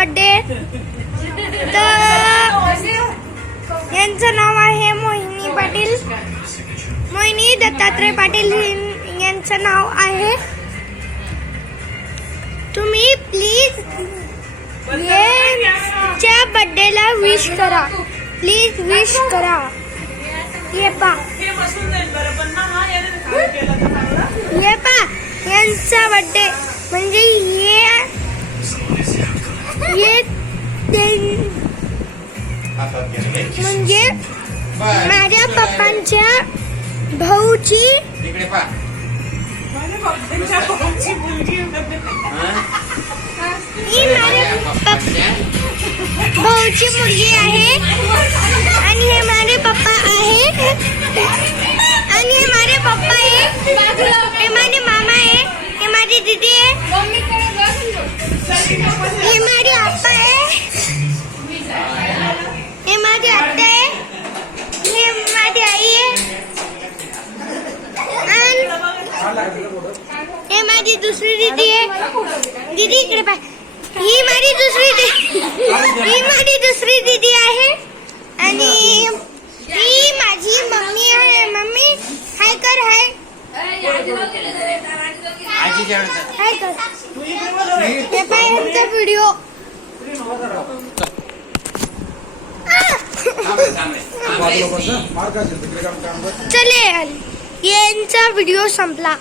Birthday. तर यांचं नाव आहे मोहिनी पाटील, मोहिनी दत्तात्रय पाटील यांचं नाव आहे। तुम्ही प्लीज यांच्या बर्थडेला विश करा, प्लीज विश करा। ये पा यांचा बर्थडे म्हणजे म्हणजे माझ्या पप्पांच्या भाऊची ही माझ्या भाऊची मुलगी आहे आणि हे माझे पप्पा आहे आणि हे माझे पप्पा आहे, हे माझे मामा आहे, हे माझी दीदी आहे, हे माझे आप्पा आहे, हे माझी आत्या आहे, हे माझी आई आहे आणि हे माझी दुसरी दीदी आहे। दीदी इकडे पाय, ही माझी दुसरी दीदी आहे आणि ही माझी मम्मी आहे। मम्मी हाय कर, हाय हाय कर। हे पाय यांचा व्हिडिओ चले, यांचा व्हिडिओ संपला।